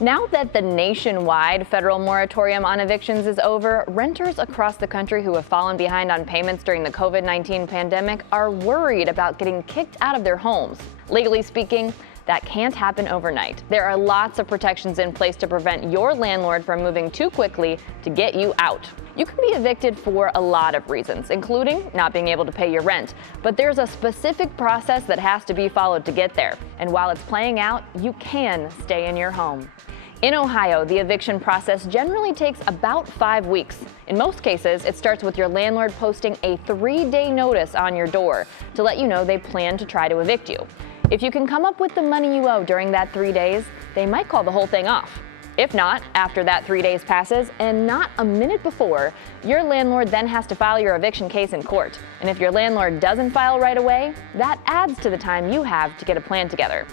Now that the nationwide federal moratorium on evictions is over, renters across the country who have fallen behind on payments during the COVID-19 pandemic are worried about getting kicked out of their homes. Legally speaking, that can't happen overnight. There are lots of protections in place to prevent your landlord from moving too quickly to get you out. You can be evicted for a lot of reasons, including not being able to pay your rent. But there's a specific process that has to be followed to get there. And while it's playing out, you can stay in your home. In Ohio, the eviction process generally takes about 5 weeks. In most cases, it starts with your landlord posting a 3-day notice on your door to let you know they plan to try to evict you. If you can come up with the money you owe during that 3 days, they might call the whole thing off. If not, after that 3 days passes and not a minute before, your landlord then has to file your eviction case in court. And if your landlord doesn't file right away, that adds to the time you have to get a plan together.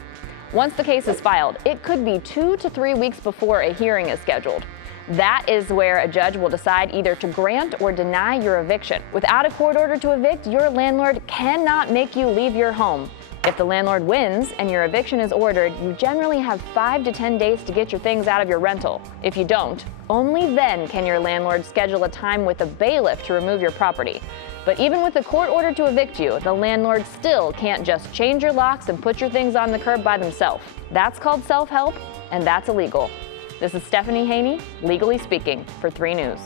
Once the case is filed, it could be 2 to 3 weeks before a hearing is scheduled. That is where a judge will decide either to grant or deny your eviction. Without a court order to evict, your landlord cannot make you leave your home. If the landlord wins and your eviction is ordered, you generally have 5 to 10 days to get your things out of your rental. If you don't, only then can your landlord schedule a time with a bailiff to remove your property. But even with a court order to evict you, the landlord still can't just change your locks and put your things on the curb by themselves. That's called self-help, and that's illegal. This is Stephanie Haney, Legally Speaking, for 3 News.